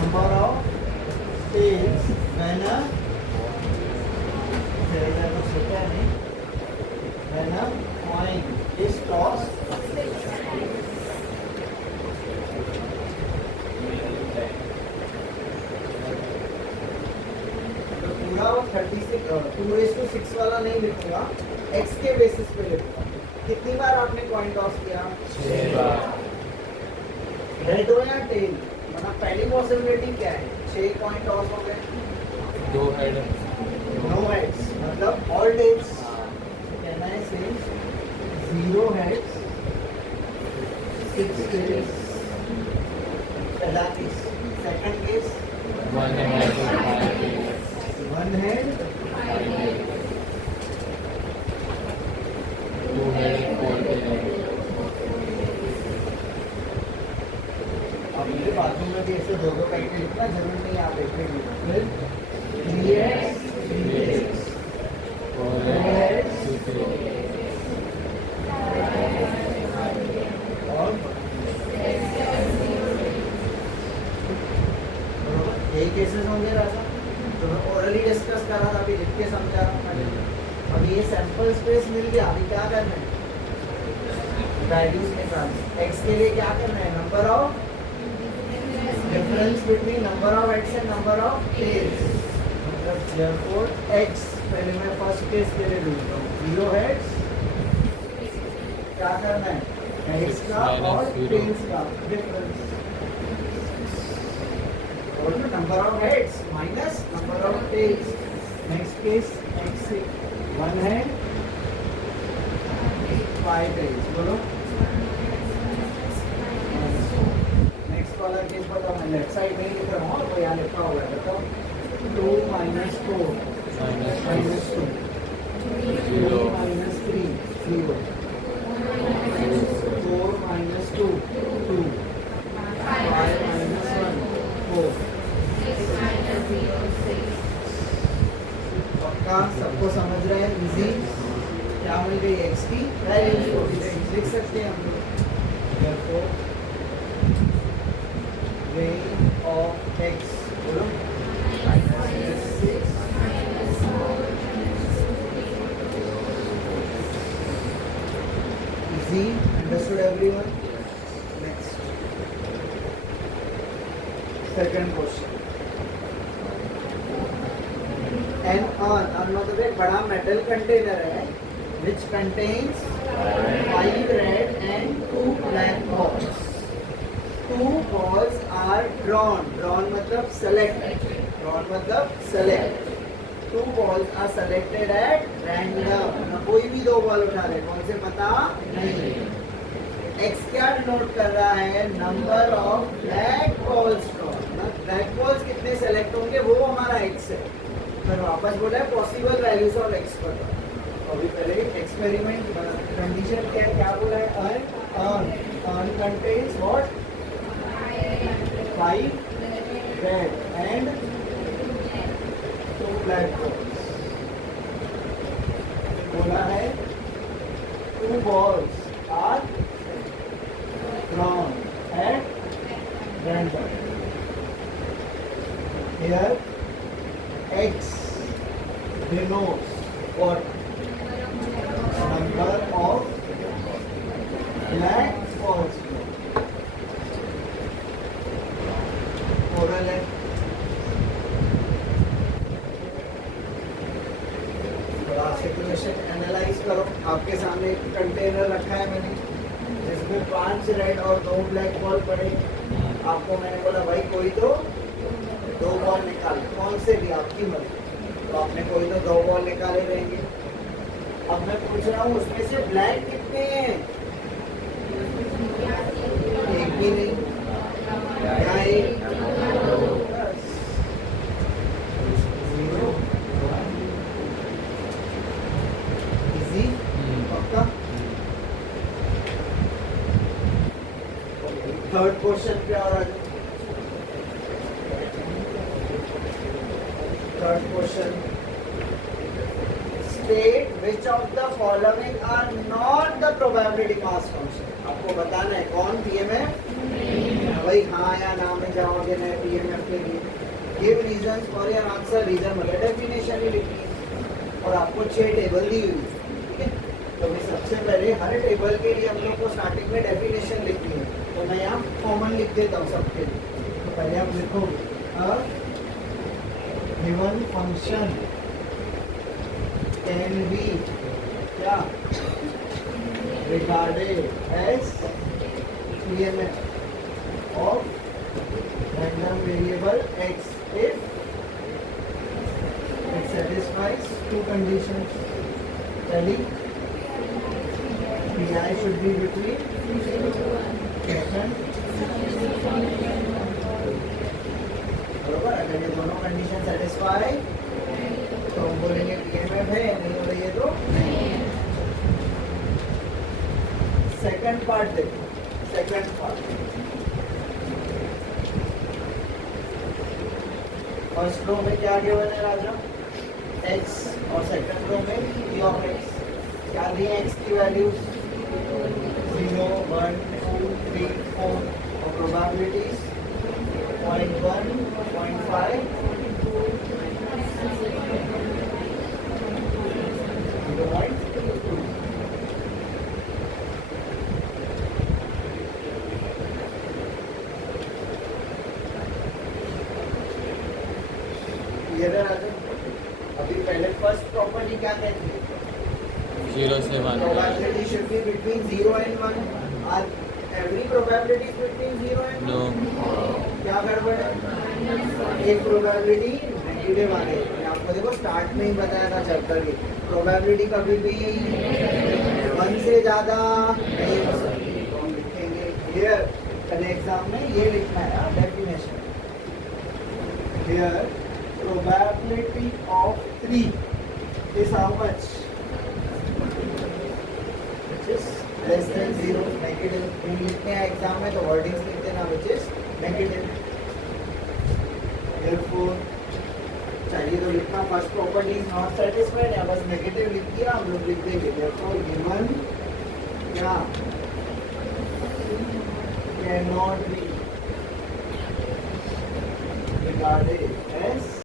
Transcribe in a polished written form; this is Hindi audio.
number of tails when a coin is tossed. तो पूरा वो 36 2:6 वाला नहीं लिखूंगा, x के बेसिस पे लिखूंगा। कितनी बार आपने कॉइन टॉस किया? 6 बार। हेड हो या टेल, मतलब पहली पॉसिबिलिटी क्या है? 6 कॉइन टॉस हो गए, 2 हेड, नो हेड्स, मतलब ऑल टेल्स। कैन आई से 0 हेड्स 6 टेल्स, पहला case. Second case 1 head 1 head 2 head 4 head. अब ये बातों में भी ऐसे दो पैकेट लिखना जरूर नहीं, आप एक ही लिखो। फिर 3 हेड्स 3 टेल्स, 4 4 हेड्स 2 3। और बरोबर यही केसेस होंगे राजा, तो मैं ओरली डिस्कस कर रहा था, अभी लिख के समझा रहा हूँ मैं। अब ये सैंपल स्पेस मिल गया, अभी क्या करना है? वैल्यूज निकालना। x के लिए क्या करना है? Number of difference between number of x and number of tails, मतलब therefore x, पहले मैं फर्स्ट केस के लिए ढूंढता हूँ। 0 हेड्स, क्या करना है? हेड्स का और टेल्स का डिफरेंस, और number of heads minus number of tails. Next case x 1 head 5 tails, बोलो। नेक्स्ट वाला केस बताओ, मैं लेफ्ट साइड में ही लिख रहा हूँ, तो यहाँ लिखा हुआ है, बताओ। 2 -4 -2 3 -3 0 4 -2 2 5 -1 4। पक्का सबको समझ रहे हैं? इजी। क्या मिल गई? x की वैल्यू लिख सकते हैं हम लोग। therefore range of x, बोलो, -6 easy, understood everyone? Next, second question। an मतलब एक बड़ा मेटल कंटेनर है which contains 5 red and 2 black balls. 2 balls are drawn मतलब select, select। 2 balls are selected at random, कोई भी 2 बॉल उठा ले, कौन से पता नहीं। x क्या डिनोट कर रहा है? Number of black balls drawn. Black balls कितने सेलेक्ट होंगे वो हमारा x है। फिर वापस बोला है पॉसिबल वैल्यूज ऑफ x पर। अभी पहले एक्सपेरिमेंट कंडीशन क्या है, क्या बोला है? Urn contains what? 5 red and 2 black balls. बोला है 2 balls are drawn at random। Here x denotes what? Number of black balls। Oral है, थोड़ा सिचुएशन एनालाइज करो। आपके सामने एक कंटेनर रखा है मैंने, जिसमें 5 रेड और 2 ब्लैक बॉल पड़े। आपको मैंने बोला भाई कोई तो 2 बॉल निकाल, कौन से भी आपकी मर्जी, तो आपने कोई तो 2 बॉल निकाले रहेंगे। अब मैं पूछ रहा हूँ उसमें से ब्लैक कितने हैं? एक भी नहीं, क्या एक? 0 इजी, पक्का। थर्ड क्वेश्चन पे और third question, state which of the following are not the probability mass function. आपको बताना है कौन पीएमएफ भाई हाँ या ना में जाओगे ना पीएमएफ के लिए। Give reasons for your answer, reason मतलब डेफिनेशन ही लिखनी है और आपको 6 टेबल दी हुई है, ठीक है। तो मैं सबसे पहले हर टेबल के लिए हम लोग को स्टार्टिंग में डेफिनेशन लिखनी है, तो मैं यहाँ कॉमन लिख देता हूँ सबके लिए। तो पहले आप लिखोगे गिवन फंक्शन कैन बी क्या regarded as PMF of random variable x if it satisfies two conditions. Study pi should be between second बरोबर। अगर ये दोनों कंडीशन सेटिस्फाई तो हम बोलेंगे PMF है, नहीं हो रही है तो सेकंड पार्ट देखो। सेकंड पार्ट फर्स्ट रो में क्या गिवन है राजा, x, और सेकंड रो में p ऑफ x क्या दी है, x की वैल्यूज 0 1 2 3 4 और प्रोबेबिलिटीज 0.1 0.5 0.2। अभी पहले फर्स्ट प्रॉपर्टी क्या कहती है, 0 से 1. probability should be between 0 and 1. Are every probability is between 0 and 1? No. क्या गड़बड़ है, एक प्रोबेबिलिटी नेगेटिव आ गई। मैं आपको देखो स्टार्ट में ही बताया था चैप्टर की, प्रोबेबिलिटी कभी भी 1 से ज़्यादा नहीं हो सकती। तो हम लिखेंगे हियर, कल एग्जाम में ये लिखना है definition, here probability of 3 is how much, which is less than 0, negative। हम लिखते हैं एग्जाम में तो वर्डिंग्स लिख देना which is negative। therefore चाहिए तो लिखना first property is not satisfied, या बस नेगेटिव लिख दिया हम लोग लिख देंगे therefore given क्या cannot be regarded as